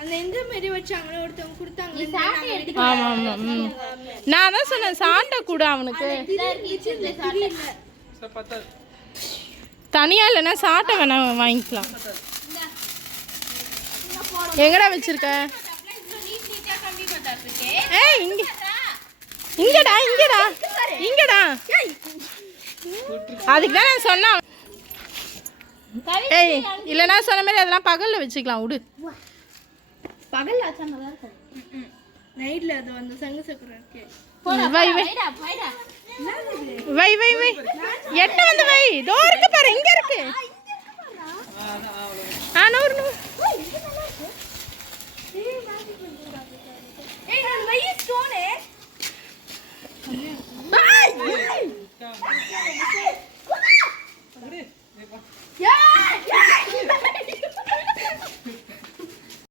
அந்த எந்த மாதிரி வச்சாங்களோ ஒருத்தவங்க கொடுத்தாங்க. ஆமா ஆமா. நான் தான் சொன்னேன் சாண்டை கூட அவனுக்கு தனியா இல்லைன்னா சாட்டை வேணா வாங்கிக்கலாம். எங்கடா வச்சிருக்க? ஏய் இங்க இங்கடா இங்கடா இங்கடா. அதுக்கு தான் நான் சொன்னேன். ஏய் இல்லைன்னா சொன்ன மாதிரி அதெல்லாம் பகல்ல வச்சுக்கலாம் விடு. பகல்ல வச்சா நல்லா இருக்கும். நைட்ல அது வந்து சங்கு சக்கரம் இருக்கு. வை வை வை வை வை எட்ட வந்து வை. தோ இருக்கு பாரு இங்க இருக்கு. ஆ நூறு நூறு.